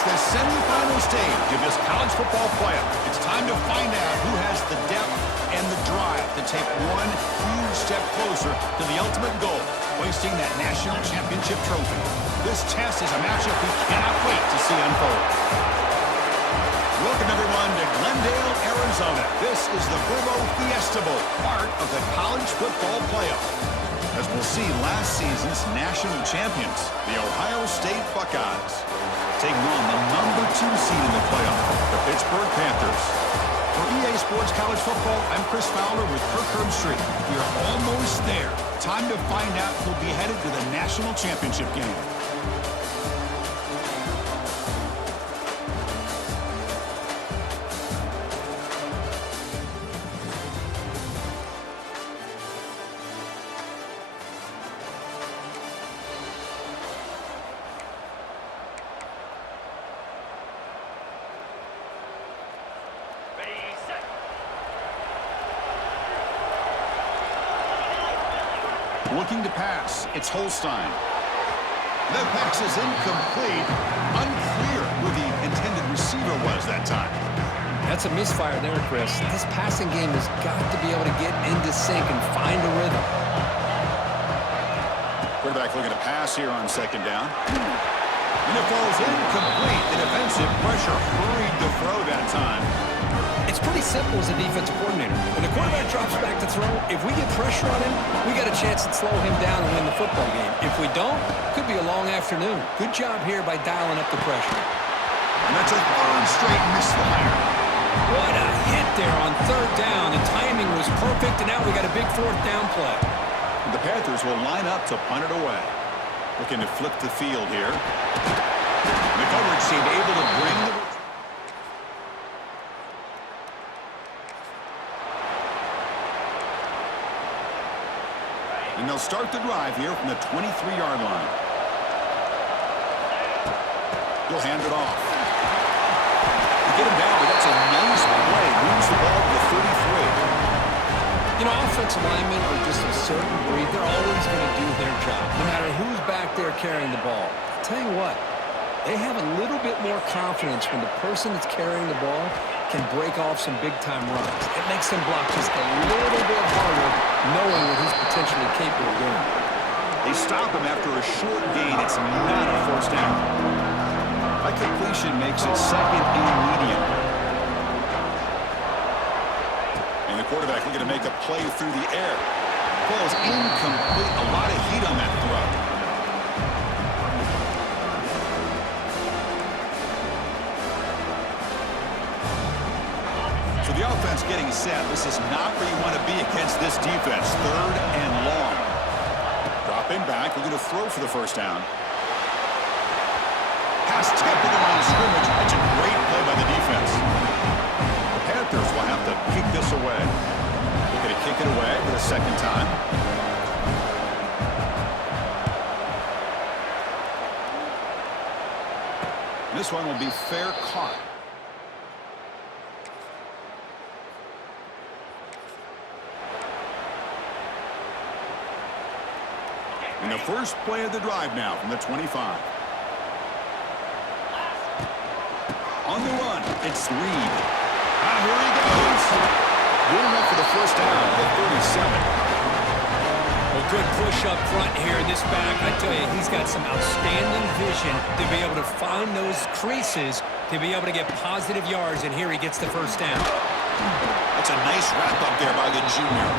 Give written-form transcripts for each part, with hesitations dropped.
It's the semifinal stage of this college football playoff. It's time to find out who has the depth and the drive to take one huge step closer to the ultimate goal, hoisting that national championship trophy. This test is a matchup we cannot wait to see unfold. Welcome, everyone, to Glendale, Arizona. This is the Verbo Fiesta Bowl, part of the college football playoff. As we'll see, last season's national champions, the Ohio State Buckeyes, taking on the number 2 seed in the playoff, the Pittsburgh Panthers. For EA Sports College Football, I'm Chris Fowler with Kirk Herbstreit. We are almost there. Time to find out who'll be headed to the national championship game. Looking to pass, it's Holstein. The pass is incomplete. Unclear who the intended receiver was that time. That's a misfire there, Chris. This passing game has got to be able to get into sync and find a rhythm. Quarterback looking to pass here on second down. And it falls incomplete. The defensive pressure hurried to throw that time. It's pretty simple as a defensive coordinator. When the quarterback drops back to throw, if we get pressure on him, we got a chance to slow him down and win the football game. If we don't, could be a long afternoon. Good job here by dialing up the pressure. And that's a third straight misfire. What a hit there on third down. The timing was perfect, and now we got a big fourth down play. The Panthers will line up to punt it away. Looking to flip the field here. The coverage seemed able to bring the... And they'll start the drive here from the 23-yard line. He'll hand it off. To get him down, but that's a nice play. Moves the ball to the 33. You know, offensive linemen are just a certain breed. They're always going to do their job, no matter who's back there carrying the ball. I'll tell you what, they have a little bit more confidence when the person that's carrying the ball can break off some big-time runs. It makes them block just a little bit harder, knowing what he's potentially capable of doing. They stop him after a short gain. It's not a first down. That completion makes it second and medium. And the quarterback looking to make a play through the air. Ball is incomplete. A lot of heat on that throw. So the offense getting set. This is not where you want to be against this defense. Third and long. Dropping back. We're going to throw for the first down. Pass tipped to the line of scrimmage. That's a great play by the defense. The Panthers will have to kick this away. They're going to kick it away for the second time. This one will be fair caught. And the first play of the drive now from the 25. On the run, it's Reed. Here he goes. Good enough for the first down at 37. Well, good push up front here in this back. I tell you, he's got some outstanding vision to be able to find those creases, to be able to get positive yards, and here he gets the first down. That's a nice wrap-up there by the junior.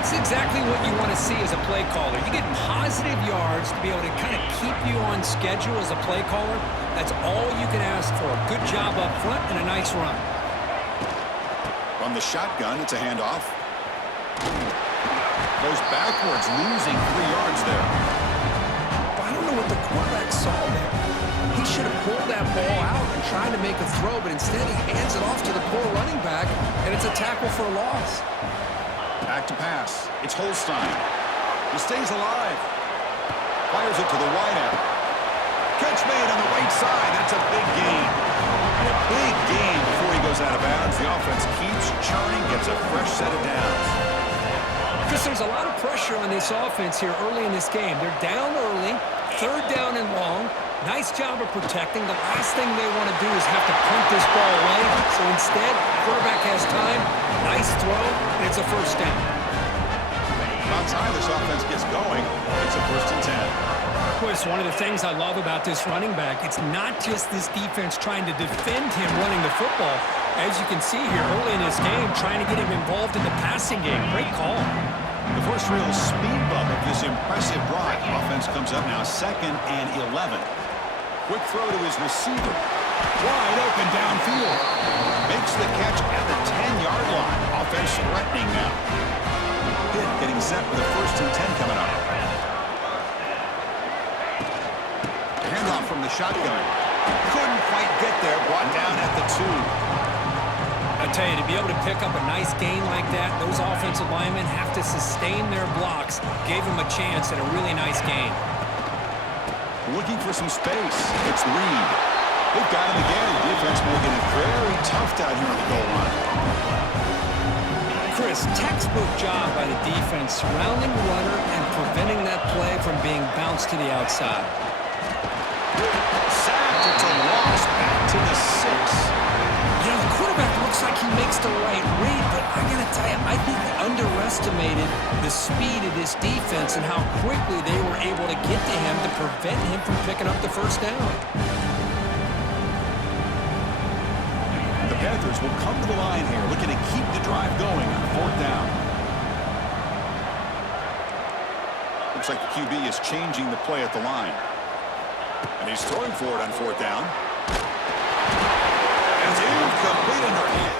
It's exactly what you want to see as a play caller. You get positive yards to be able to kind of keep you on schedule as a play caller. That's all you can ask for. Good job up front and a nice run. From the shotgun, it's a handoff. Goes backwards, losing 3 yards there. I don't know what the quarterback saw there. He should have pulled that ball out and tried to make a throw, but instead he hands it off to the poor running back, and it's a tackle for a loss. Back to pass. It's Holstein. He stays alive. Fires it to the wideout. Catch made on the right side. That's a big gain. And a big gain before he goes out of bounds. The offense keeps churning, gets a fresh set of downs. Chris, there's a lot of pressure on this offense here early in this game. They're down early, third down and long. Nice job of protecting. The last thing they want to do is have to punt this ball away. So instead, quarterback has time. Nice throw, and it's a first down. About time this offense gets going. It's a 1st and 10. Chris, one of the things I love about this running back, it's not just this defense trying to defend him running the football. As you can see here early in this game, trying to get him involved in the passing game. Great call. The first real speed bump of this impressive drive. Offense comes up now 2nd and 11. Quick throw to his receiver. Wide open downfield. Makes the catch at the 10-yard line. Offense threatening now. Pitt getting set for the 1st and 10 coming up. Handoff from the shotgun. Couldn't quite get there. Brought down at the 2. I tell you, to be able to pick up a nice gain like that, those offensive linemen have to sustain their blocks. Gave him a chance at a really nice gain. Looking for some space. It's Reed. They've got him again. Defense making it very tough down here on the goal line. Chris, textbook job by the defense, surrounding the runner and preventing that play from being bounced to the outside. Sacked. It's a loss. Back to the 6. You know, the quarterback looks like he makes the right read, but I got to tell you, I think he underestimated the speed of this defense and how quickly they were able to get to him to prevent him from picking up the first down. The Panthers will come to the line here, looking to keep the drive going on 4th down. Looks like the QB is changing the play at the line. And he's throwing for it on 4th down. It's incomplete underhand.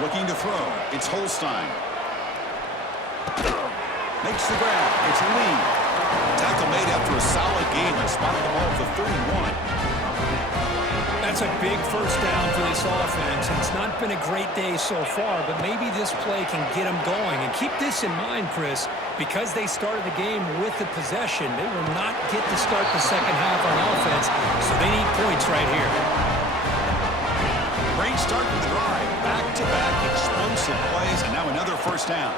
Looking to throw. It's Holstein. Makes the grab. It's Lee. Tackle made after a solid gain. They spotted the ball at the 31. That's a big first down for this offense, and it's not been a great day so far, but maybe this play can get them going. And keep this in mind, Chris, because they started the game with the possession, they will not get to start the second half on offense, so they need points right here. Great start to the drive. Back-to-back explosive plays, and now another first down.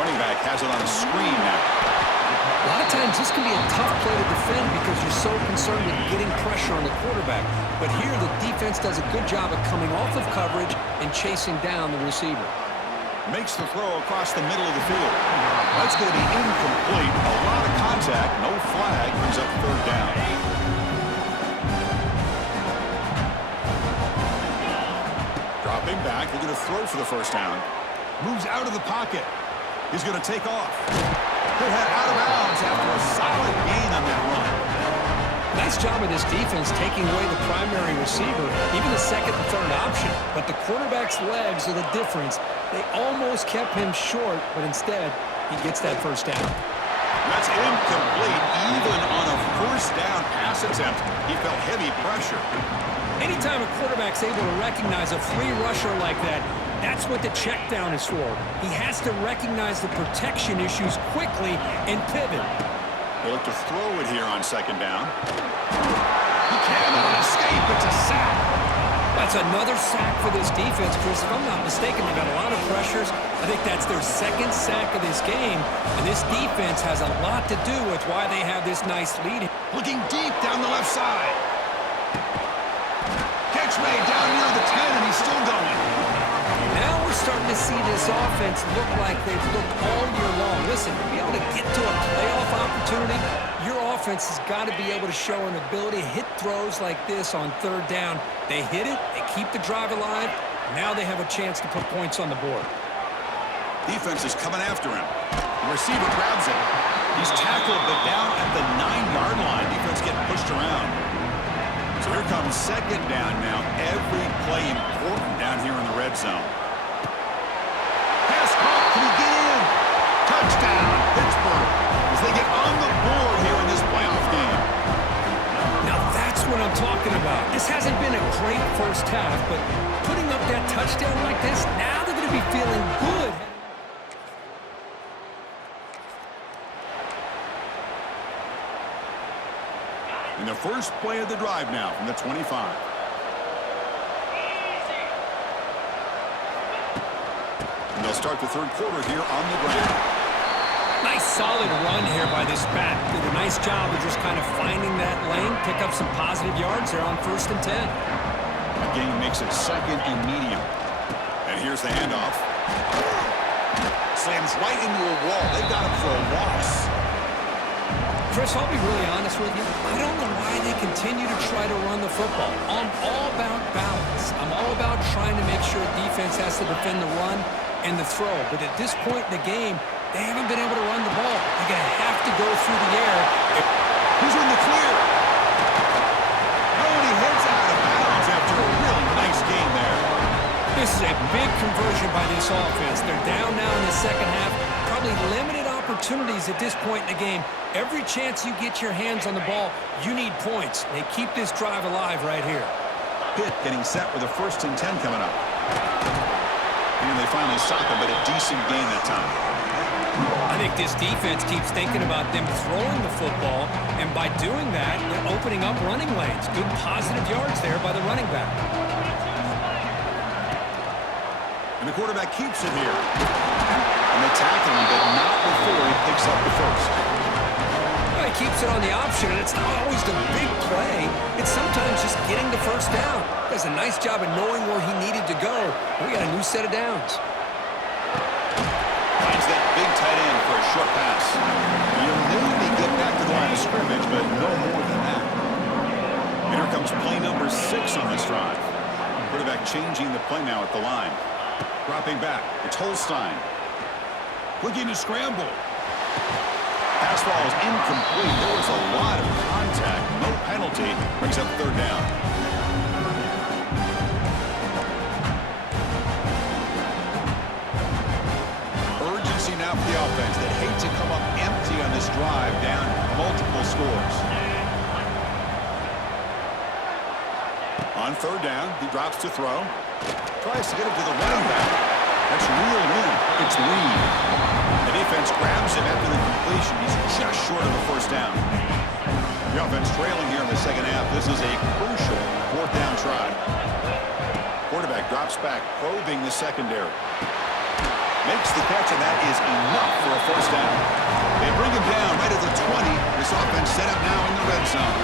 Running back has it on a screen now. A lot of times this can be a tough play to defend because you're so concerned with getting pressure on the quarterback. But here the defense does a good job of coming off of coverage and chasing down the receiver. Makes the throw across the middle of the field. That's going to be incomplete. A lot of contact. No flag. Brings up 3rd down. Dropping back. Looking to throw for the first down. Moves out of the pocket. He's going to take off. He'll head out of bounds after a solid gain on that run. Nice job of this defense taking away the primary receiver, even the 2nd and 3rd option. But the quarterback's legs are the difference. They almost kept him short, but instead, he gets that first down. That's incomplete. Even on a first down pass attempt, he felt heavy pressure. Anytime a quarterback's able to recognize a free rusher like that, that's what the check down is for. He has to recognize the protection issues quickly and pivot. They look to throw it here on 2nd down. He cannot escape. It's a sack. That's another sack for this defense, Chris. If I'm not mistaken, they've got a lot of pressures. I think that's their 2nd sack of this game. And this defense has a lot to do with why they have this nice lead. Looking deep down the left side. Catch made down near the 10, and he's still going. Now we're starting to see this offense look like they've looked all year long. Listen, to be able to get to a playoff opportunity, your offense has got to be able to show an ability to hit throws like this on 3rd down. They hit it, they keep the drive alive, now they have a chance to put points on the board. Defense is coming after him. The receiver grabs it. He's tackled, but down at the 9-yard line. Defense getting pushed around. So here comes 2nd down now. Every play important down here in the red zone. Pass caught. Can he get in? Touchdown, Pittsburgh, as they get on the board here in this playoff game. Now that's what I'm talking about. This hasn't been a great first half, but putting up that touchdown like this, now they're going to be feeling good. And the first play of the drive now from the 25. And they'll start the third quarter here on the ground. Nice solid run here by this back. Did a nice job of just kind of finding that lane, pick up some positive yards there on 1st and 10. The game makes it 2nd and medium. And here's the handoff. Slams right into a wall. They got him for a loss. Chris, I'll be really honest with you. I don't know why they continue to try to run the football. I'm all about balance. I'm all about trying to make sure defense has to defend the run and the throw. But at this point in the game, they haven't been able to run the ball. They're going to have to go through the air. He's in the clear. Oh, and he heads out of bounds after a real nice game there. This is a big conversion by this offense. They're down now in the second half. Probably limited opportunities at this point in the game. Every chance you get your hands on the ball, you need points. They keep this drive alive right here. Pitt getting set with a 1st and 10 coming up. And they finally stop him, but a decent gain that time. I think this defense keeps thinking about them throwing the football, and by doing that, they're opening up running lanes. Good positive yards there by the running back. And the quarterback keeps it here. And they tackle him, but not before he picks up the first. Well, he keeps it on the option, and it's not always the big play. It's sometimes just getting the first down. Does a nice job of knowing where he needed to go. We got a new set of downs. Finds that big tight end for a short pass. You'll maybe get back to the line of scrimmage, but no more than that. And here comes play number 6 on this drive. Quarterback changing the play now at the line. Dropping back. It's Holstein. Looking to scramble. Pass ball is incomplete. There was a lot of contact. No penalty. Brings up 3rd down. Urgency now for the offense that hate to come up empty on this drive, down multiple scores. On 3rd down, he drops to throw. Tries to get it to the running back. That's reeled in. It's Reed. The defense grabs him after the completion. He's just short of the 1st down. The offense trailing here in the second half. This is a crucial 4th down try. Quarterback drops back, probing the secondary. Makes the catch, and that is enough for a 1st down. They bring him down right at the 20. This offense set up now in the red zone.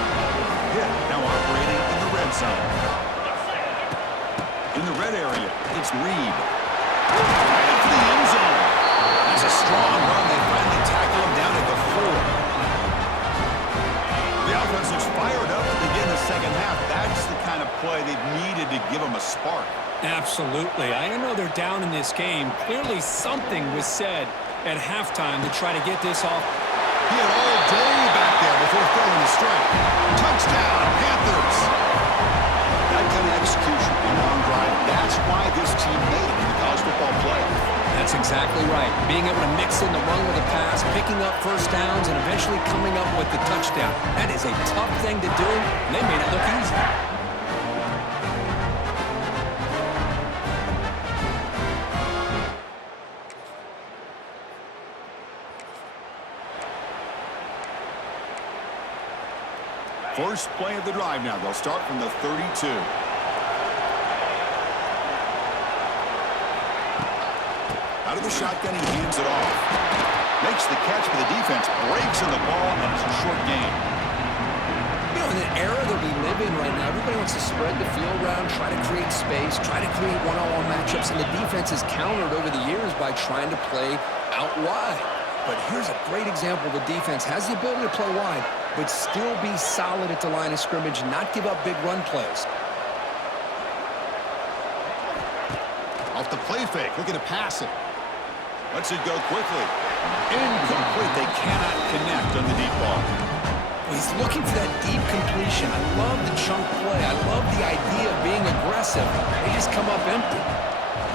Pitt now operating in the red zone. In the red area, it's Reed. Right up to the end zone. That's a strong run. They finally tackle him down at the 4. The offense looks fired up to begin the second half. That's the kind of play they've needed to give them a spark. Absolutely. I know they're down in this game. Clearly something was said at halftime to try to get this off. He had all day back there before throwing the strike. Touchdown, Panthers. That kind of execution, a long drive. That's why this team made it in the college football playoff. That's exactly right. Being able to mix in the run with a pass, picking up 1st downs, and eventually coming up with the touchdown. That is a tough thing to do, and they made it look easy. First play of the drive now. They'll start from the 32. Out of the shotgun, he hands it off. Makes the catch for the defense. Breaks in the ball, and it's a short gain. You know, in the era that we live in right now, everybody wants to spread the field around, try to create space, try to create one-on-one matchups, and the defense has countered over the years by trying to play out wide. But here's a great example. The defense has the ability to play wide, but still be solid at the line of scrimmage, not give up big run plays. Off the play fake, looking to pass it. Lets it go quickly. Incomplete. They cannot connect on the deep ball. He's looking for that deep completion. I love the chunk play. I love the idea of being aggressive. They just come up empty.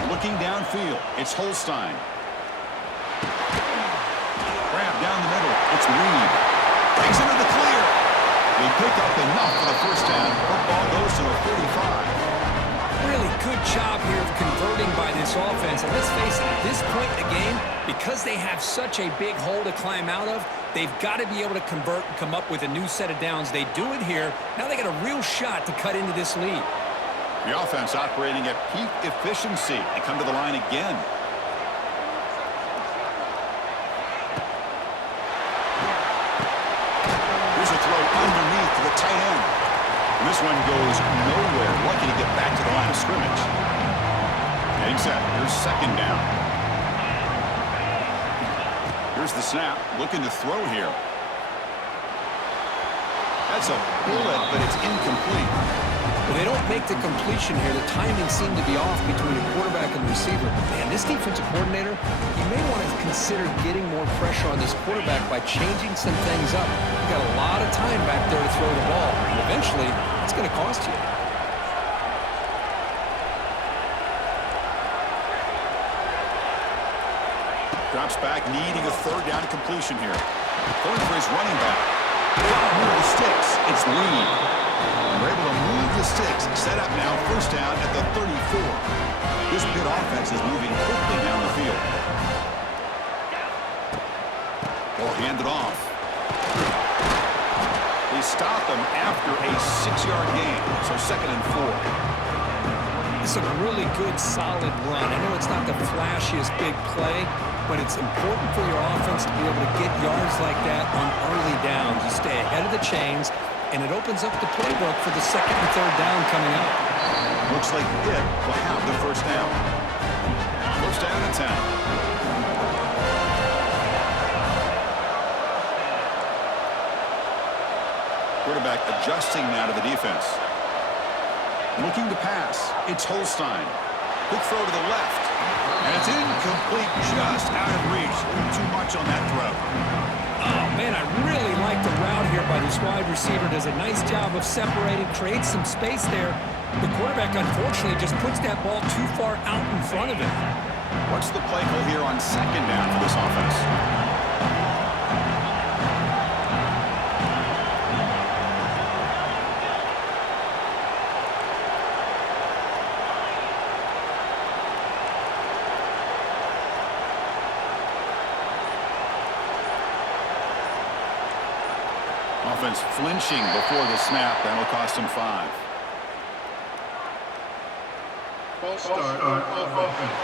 Looking downfield, it's Holstein. Grab down the middle, it's Reed. Brings him to the clear. They pick up enough for the 1st down. Football goes to the 45. really good job here of converting by this offense. And let's face it, at this point in the game, because they have such a big hole to climb out of, they've got to be able to convert and come up with a new set of downs. They do it here. Now they got a real shot to cut into this lead. The offense operating at peak efficiency. They come to the line again. Here's a throw underneath to the tight end. And this one goes nowhere. Lucky to get back to the line of scrimmage. Getting set. Here's second down. Here's the snap. Looking to throw here. That's a bullet, but it's incomplete. Well, they don't make the completion here. The timing seemed to be off between the quarterback and the receiver. But, man, this defensive coordinator, he may want to consider getting more pressure on this quarterback by changing some things up. You've got a lot of time back there to throw the ball. And eventually, it's going to cost you. Drops back, needing a third down completion here. Going for his running back. Move the sticks. It's lead. We're able to move the sticks. Set up now, first down at the 34. This Pitt offense is moving quickly down the field. Ball handed off. They stop him after a 6-yard gain, so 2nd and 4. It's a really good, solid run. I know it's not the flashiest big play, but it's important for your offense to be able to get yards like that on early downs. You stay ahead of the chains, and it opens up the playbook for the 2nd and 3rd down coming up. Looks like Pitt will have the first down. First down and 10. Quarterback adjusting now to the defense. Looking to pass. It's Holstein. Quick throw to the left. And it's incomplete, just out of reach. A little too much on that throw. Oh, man, I really like the route here by this wide receiver. Does a nice job of separating, creates some space there. The quarterback, unfortunately, just puts that ball too far out in front of him. What's the play call here on second down for this offense? Offense flinching before the snap. That'll cost him 5. Start on offense.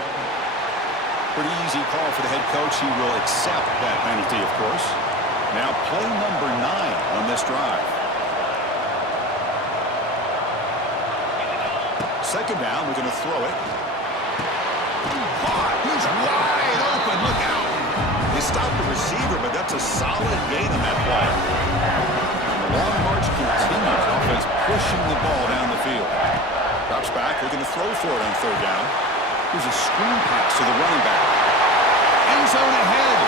Pretty easy call for the head coach. He will accept that penalty, of course. Now play number 9 on this drive. Second down. We're going to throw it. Caught. He's wide open. Look out. They stopped the receiver, but that's a solid gain on that play. And the long march continues. Offense pushing the ball down the field. Drops back, looking to throw for it on 3rd down. Here's a screen pass to the running back. End zone ahead.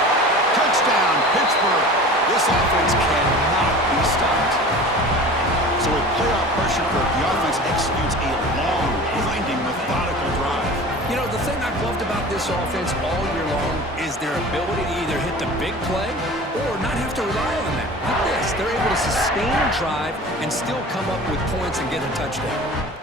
Touchdown, Pittsburgh. This offense cannot be stopped. So with playoff pressure, the offense executes a long, grinding, methodical drive. You know, the thing I've loved about this offense all year long is their ability to either hit the big play or not have to rely on that. Like this, they're able to sustain a drive and still come up with points and get a touchdown.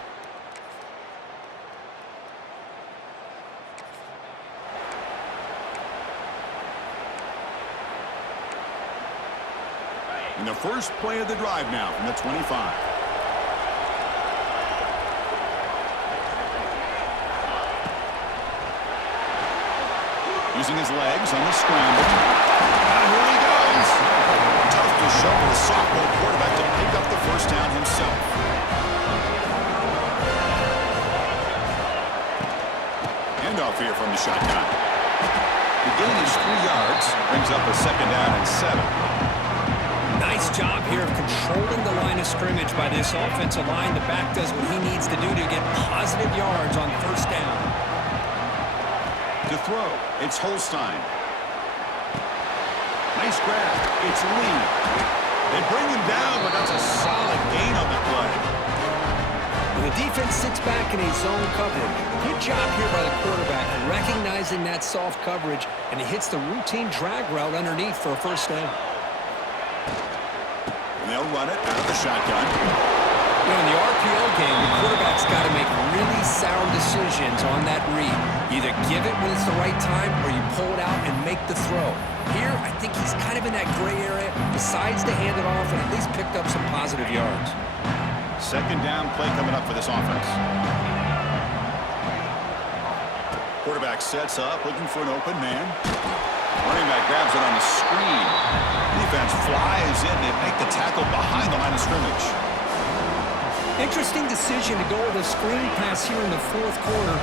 And the first play of the drive now from the 25. Using his legs on the scramble. And here he goes. Tough to show for the sophomore quarterback to pick up the first down himself. Handoff here from the shotgun. The gain is 3 yards. Brings up a 2nd down and 7. Nice job here of controlling the line of scrimmage by this offensive line. The back does what he needs to do to get positive yards on first down. To throw, it's Holstein. Nice grab. It's Lee. They bring him down, but that's a solid gain on the play. The defense sits back in a zone coverage. Good job here by the quarterback recognizing that soft coverage, and he hits the routine drag route underneath for a first down. And they'll run it out of the shotgun. You know, in the RPO game, the quarterback's got to make really sound decisions on that read. Either give it when it's the right time or you pull it out and make the throw. Here, I think he's kind of in that gray area, decides to hand it off and at least picked up some positive yards. Second down play coming up for this offense. Quarterback sets up, looking for an open man. Running back grabs it on the screen. Defense flies in to make the tackle behind the line of scrimmage. Interesting decision to go with a screen pass here in the fourth quarter,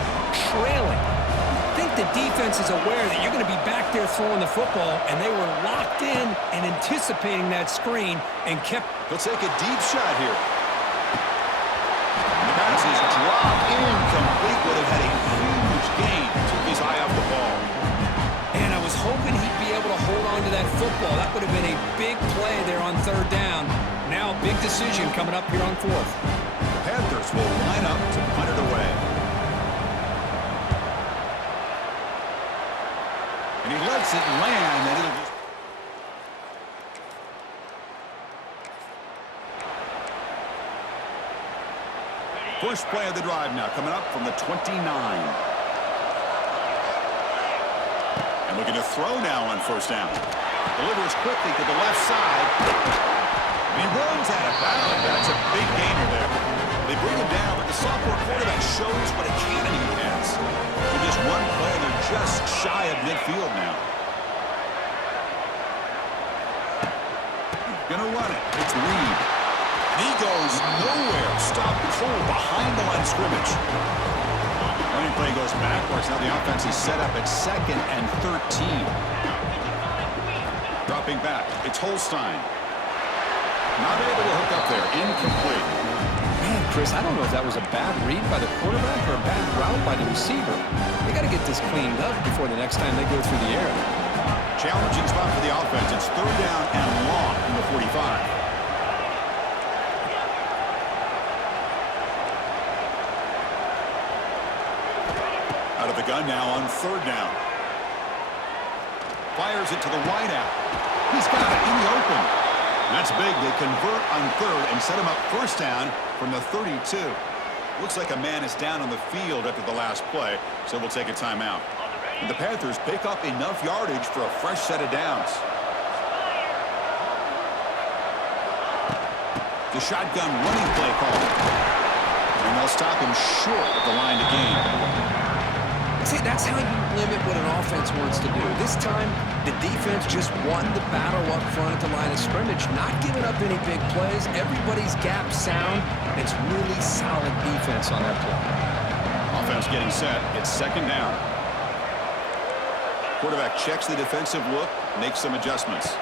trailing. I think the defense is aware that you're going to be back there throwing the football, and they were locked in and anticipating that screen and kept. They'll take a deep shot here. The pass is dropped incomplete. Would have had a huge gain. Took his eye off the ball. And I was hoping he'd be able to hold on to that football. That would have been a big play there on third down. Now a big decision coming up here on fourth. Panthers will line up to punt it away. And he lets it land, and it'll just... First play of the drive now, coming up from the 29. And looking to throw now on first down. Delivers quickly to the left side. He runs out of bounds. That's a big gainer there. They bring him down, but the sophomore quarterback shows what a cannon he has. For just one play, they're just shy of midfield now. Gonna run it. It's Reed. And he goes nowhere. Stop cold behind the line of scrimmage. Running play goes backwards. Now the offense is set up at 2nd and 13. Dropping back. It's Holstein. Not able to hook up there. Incomplete. Man, Chris, I don't know if that was a bad read by the quarterback or a bad route by the receiver. They got to get this cleaned up before the next time they go through the air. Challenging spot for the offense. It's third down and long from the 45. Out of the gun now on third down. Fires it to the wideout. He's got it in the open. That's big. They convert on third and set him up first down from the 32. Looks like a man is down on the field after the last play, so we'll take a timeout. And the Panthers pick up enough yardage for a fresh set of downs. The shotgun running play call. And they'll stop him short of the line to gain. See, that's how you limit what an offense wants to do. This time, the defense just won the battle up front at the line of scrimmage, not giving up any big plays. Everybody's gap sound. It's really solid defense on that play. Offense getting set. It's second down. Quarterback checks the defensive look, makes some adjustments.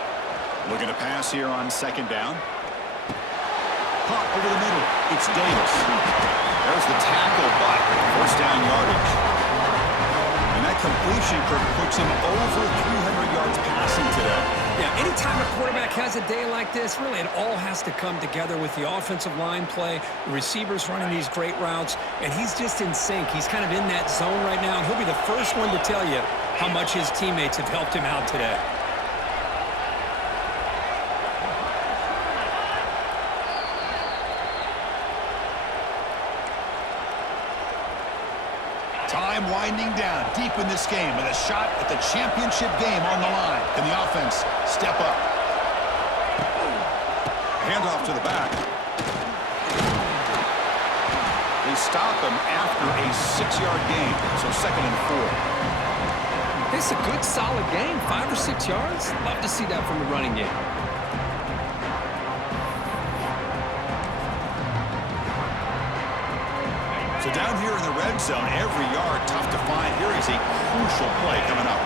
Looking to pass here on second down. Pop over the middle. It's Davis. There's the tackle, but first down yardage. And that completion puts him over 300 yards passing today. Yeah, anytime a quarterback has a day like this, really it all has to come together with the offensive line play, the receivers running these great routes, and he's just in sync. He's kind of in that zone right now, and he'll be the first one to tell you how much his teammates have helped him out today. Time winding down deep in this game with a shot at the championship game on the line. Can the offense step up? Handoff to the back. They stop him after a 6-yard gain, so 2nd and 4. It's a good, solid game, 5 or 6 yards. Love to see that from the running game. So down here in the red zone, every yard tough to find. Here is a crucial play coming up.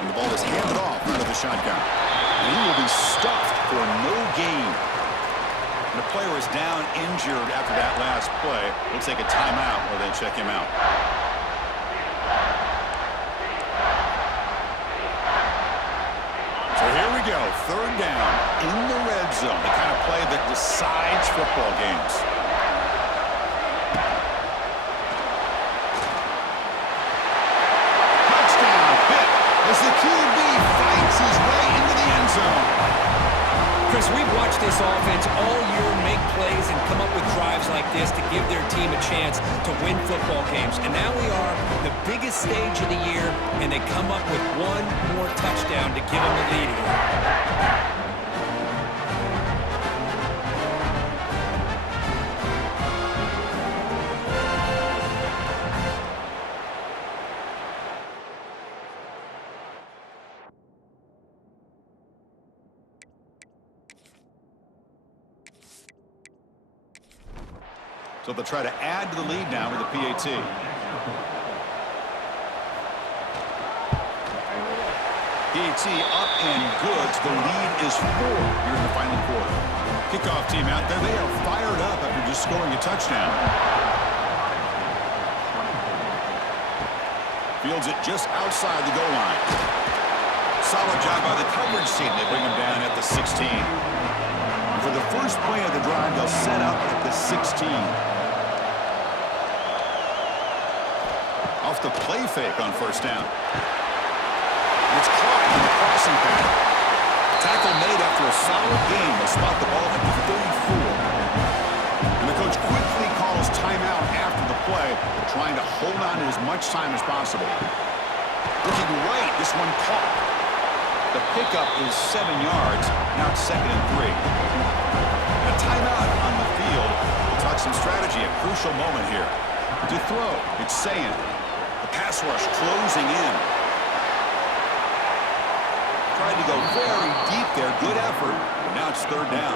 And the ball is handed off out of the shotgun. And he will be stuffed for no gain. The player is down injured after that last play. We'll take a timeout while they check him out. So here we go. Third down in the red zone, the kind of play that decides football games. Touchdown, Pitt, as the QB fights his way into the end zone. Chris, we've watched this offense all year make plays and come up with drives like this to give their team a chance to win football games. And now we are the biggest stage of the year, and they come up with one more touchdown to give them the lead here. So they'll try to add to the lead now with the PAT. PAT up and good. The lead is 4 here in the final quarter. Kickoff team out there. They are fired up after just scoring a touchdown. Fields it just outside the goal line. Solid job by the coverage team. They bring him down at the 16. And for the first play of the drive, they'll set up at the 16. Off the play fake on first down. It's caught in the crossing pattern. Tackle made after a solid gain. They'll spot the ball at the 34. And the coach quickly calls timeout after the play, trying to hold on to as much time as possible. Looking right, this one caught. The pickup is 7 yards. Now it's 2nd and 3. And a timeout on the field. We'll talk some strategy, a crucial moment here. To throw, it's saying. The pass rush closing in. Tried to go very deep there. Good effort. But now it's 3rd down.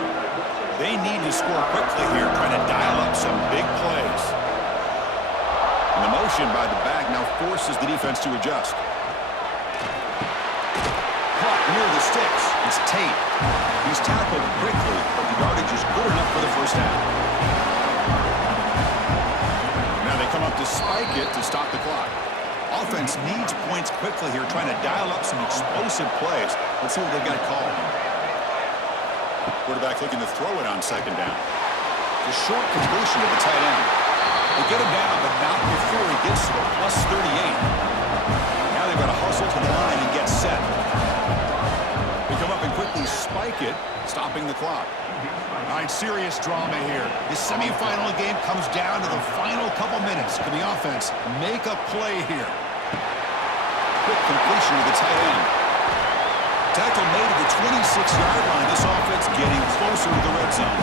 They need to score quickly here, trying to dial up some big plays. And the motion by the back now forces the defense to adjust. Caught near the sticks. It's Tate. He's tackled quickly, but the yardage is good enough for the first down. Come up to spike it to stop the clock. Offense needs points quickly here, trying to dial up some explosive plays. Let's see what they've got called. Quarterback looking to throw it on 2nd down. The short completion to the tight end. They get him down, but not before he gets to the plus 38. Now they've got to hustle to the line and get set. They come up and quickly spike it, stopping the clock. All right, serious drama here. The semifinal game comes down to the final couple minutes. Can the offense make a play here? Quick completion to the tight end. Tackle made at the 26-yard line. This offense getting closer to the red zone.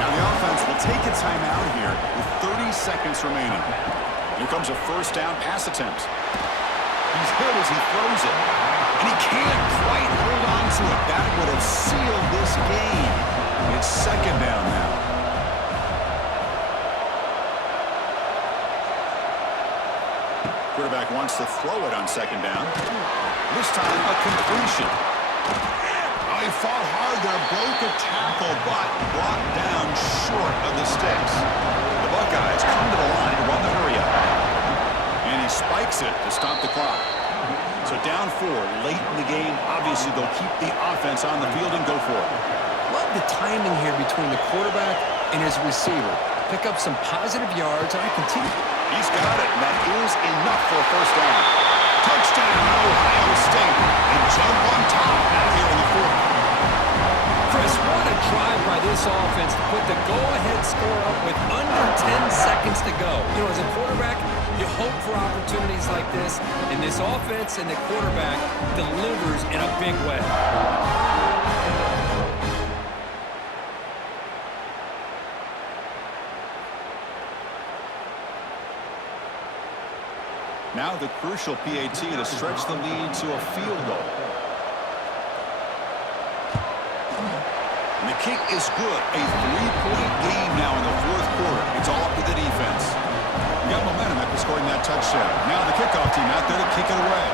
Now the offense will take a timeout here with 30 seconds remaining. Here comes a first down pass attempt. He's hit as he throws it. And he can't quite hold on to it. That would have sealed this game. It's 2nd down now. Quarterback wants to throw it on 2nd down. This time a completion. Oh, he fought hard there, broke a tackle, but brought down short of the sticks. The Buckeyes come to the line to run the hurry up. And he spikes it to stop the clock. So down 4 late in the game. Obviously, they'll keep the offense on the field and go for it. Love the timing here between the quarterback and his receiver. Pick up some positive yards, and I continue. He's got it, and that is enough for a first down. Touchdown, Ohio State. They jump on top now here in the 4th. Chris, what a drive by this offense to put the go-ahead score up with under 10 seconds to go. You know, as a quarterback, you hope for opportunities like this, and this offense and the quarterback delivers in a big way. Now the crucial PAT to stretch the lead to a field goal. And the kick is good. A 3-point game now in the 4th quarter. It's all up to the defense. We got momentum after scoring that touchdown. Now the kickoff team out there to kick it away.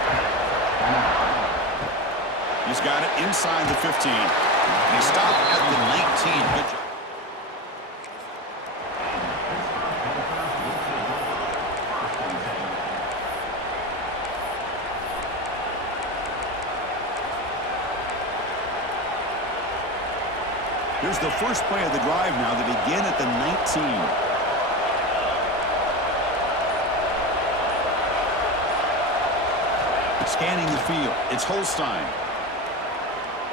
He's got it inside the 15. And he stopped at the 19. Good job. Here's the first play of the drive now. They begin at the 19. Scanning the field. It's Holstein.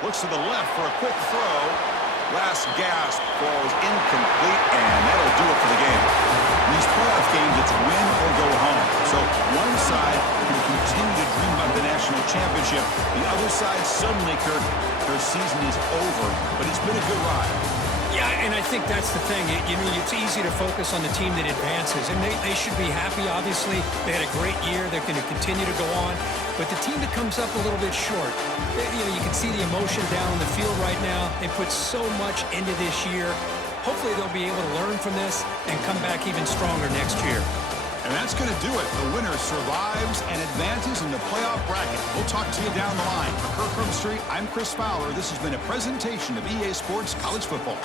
Looks to the left for a quick throw. Last gasp falls incomplete, and that'll do it for the game. In these playoff games, it's win or go home. So one side can continue to dream about the national championship. The other side suddenly, Kirk, their season is over, but it's been a good ride. Yeah, and I think that's the thing. You know, it's easy to focus on the team that advances, and they should be happy, obviously. They had a great year. They're going to continue to go on. But the team that comes up a little bit short, you know, you can see the emotion down on the field right now. They put so much into this year. Hopefully they'll be able to learn from this and come back even stronger next year. And that's going to do it. The winner survives and advances in the playoff bracket. We'll talk to you down the line. For Kirk Street, I'm Chris Fowler. This has been a presentation of EA Sports College Football.